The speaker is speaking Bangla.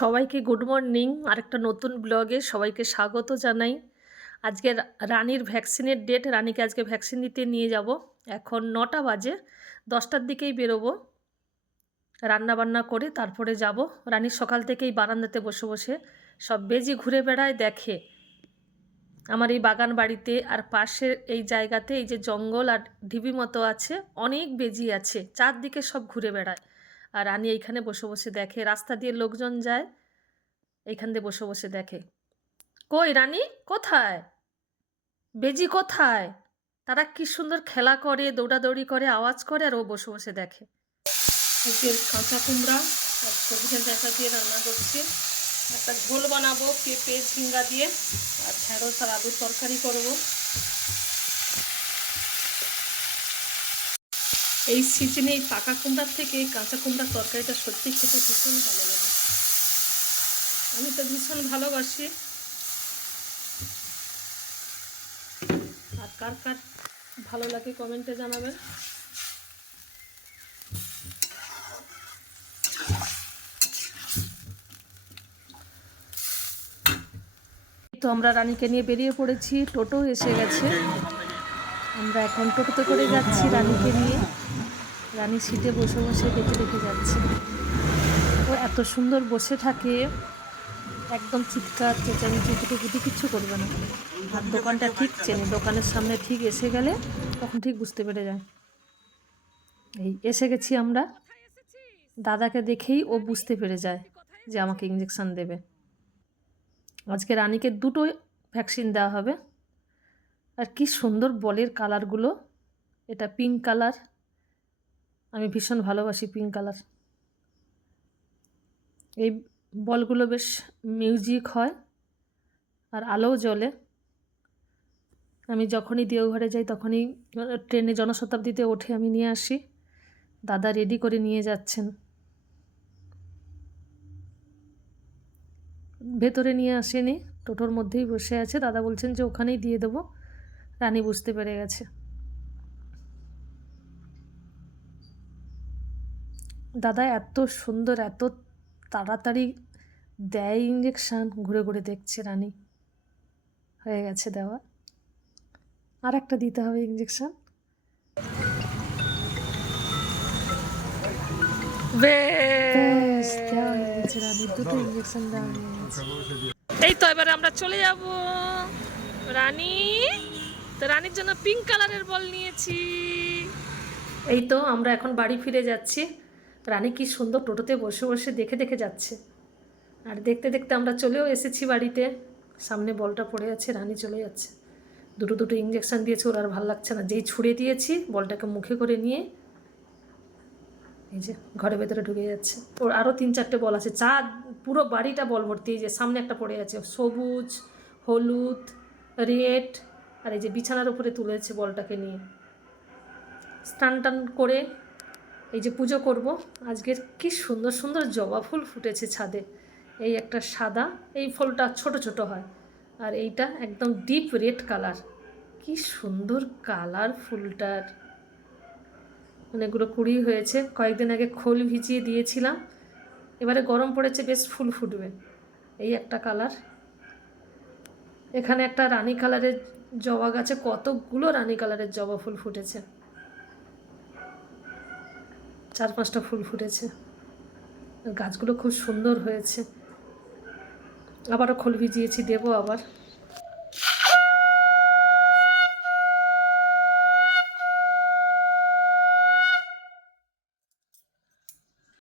সবাইকে গুড মর্নিং। আরেকটা নতুন ব্লগে সবাইকে স্বাগত জানাই। আজকে রানীর ভ্যাকসিনের ডেট। রানীকে আজকে ভ্যাকসিন নিতে নিয়ে যাব। এখন 9টা বাজে, 10টার দিকেই বেরোবো। রান্না বান্না করে তারপরে যাব। রানীর সকাল থেকেই বারান্দাতে বসে বসে সব বেজি ঘুরে বেড়ায়, দেখে আমার এই বাগান বাড়িতে আর পাশের এই জায়গাতে এই যে জঙ্গল আর ঢিবি মতো আছে, অনেক বেজি আছে, চারদিকে সব ঘুরে বেড়ায়। আর রানী এইখানে বসে বসে দেখে, রাস্তা দিয়ে লোকজন যায়, এইখান দিয়ে বসে বসে দেখে। কই রানী কোথায়, বেজি কোথায়? তারা কি সুন্দর খেলা করে, দৌড়াদৌড়ি করে, আওয়াজ করে, আর ও বসে বসে দেখে। আজকে কাঁচা কুমড়া আর সবজি ডাঁটা দিয়ে রান্না করছি। একটা ঝোল বানাবো পেঁপে ঝিঙ্গা দিয়ে, আর ঢেঁড়স আর আলুর তরকারি করব। এই সিজনে এই পাকা কুমড়ার থেকে এই কাঁচা কুমড়ার তরকারিটা সত্যি খেতে ভীষণ ভালো লাগে। আমি তো ভীষণ ভালোবাসি। আর কার কার ভালো লাগে কমেন্টে জানাবেন। তো আমরা রানীকে নিয়ে বেরিয়ে পড়েছি, টোটো এসে গেছে। আমরা এখন টোটোতে করে যাচ্ছি রানীকে নিয়ে। রানী সিটে বসে বসে দেখে দেখে যাচ্ছে। ও এত সুন্দর বসে থাকে, একদম চিৎকার চেঁচামেচি কুটুকুটি কিচ্ছু করবে না। আর দোকানটা ঠিক চেনে, দোকানের সামনে ঠিক এসে গেলে তখন ঠিক বুঝতে পেরে যায়। এই এসে গেছি আমরা। দাদাকে দেখেই ও বুঝতে পেরে যায় যে আমাকে ইঞ্জেকশন দেবে। আজকে রানীকে দুটো ভ্যাকসিন দেওয়া হবে। আর কি সুন্দর বলের কালারগুলো। এটা পিঙ্ক কালার, আমি ভীষণ ভালোবাসি পিঙ্ক কালার। এই বলগুলো বেশ মিউজিক হয় আর আলোও জ্বলে। আমি যখনই দেওঘরে যাই তখনই ট্রেনে জনশতাব্দীতে ওঠে আমি নিয়ে আসি। দাদা রেডি করে নিয়ে যাচ্ছেন, ভেতরে নিয়ে আসেনি, টোটোর মধ্যেই বসে আছে। দাদা বলছেন যে ওখানেই দিয়ে দেবো। রানী বুঝতে পেরে গেছে। দাদা এত সুন্দর, এত তাড়াতাড়ি দেয় ইঞ্জেকশান, ঘুরে ঘুরে দেখছে। রানী হয়ে গেছে দেওয়া, আর একটা দিতে হবে ইঞ্জেকশান। বেশ দেওয়া হয়ে গেছে, রানীর দুটো ইঞ্জেকশন দেওয়া হয়ে গেছে। এই তো এবারে আমরা চলে যাব। রানী তো, রানীর জন্য পিঙ্ক কালারের বল নিয়েছি। এই তো আমরা এখন বাড়ি ফিরে যাচ্ছি। রানী কি সুন্দর টোটোতে বসে বসে দেখে দেখে যাচ্ছে। আর দেখতে দেখতে আমরা চলেও এসেছি বাড়িতে। সামনে বলটা পড়ে আছে, রানী চলে যাচ্ছে। দুটো দুটো ইঞ্জেকশন দিয়েছে, ওর আর ভালো লাগছে না। যেই ছুঁড়ে দিয়েছি বলটাকে মুখে করে নিয়ে এই যে ঘরের ভেতরে ঢুকে যাচ্ছে। ওর আরও 3-4টে বল আছে, পুরো বাড়িটা বল ভর্তি। এই যে সামনে একটা পড়ে আছে, সবুজ, হলুদ, রেড। আর এই যে বিছানার উপরে তুলেছে বলটাকে নিয়ে। স্নান টান করে এই যে পুজো করব। আজকের কি সুন্দর সুন্দর জবা ফুল ফুটেছে ছাদে। এই একটা সাদা, এই ফুলটা ছোট ছোট হয়, আর এইটা একদম ডিপ রেড কালার। কি সুন্দর কালার ফুলটার। অনেকগুলো কুড়ি হয়েছে, কয়েকদিন আগে খোল ভিজিয়ে দিয়েছিলাম। এবারে গরম পড়েছে, বেশ ফুল ফুটবে। এই একটা কালার। এখানে একটা রানী কালারের জবা গাছে কতগুলো রানী কালারের জবা ফুল ফুটেছে, 4-5টা ফুল ফুটেছে। গাছগুলো খুব সুন্দর হয়েছে। আবারও খোল ভিজিয়েছি, দেবো আবার।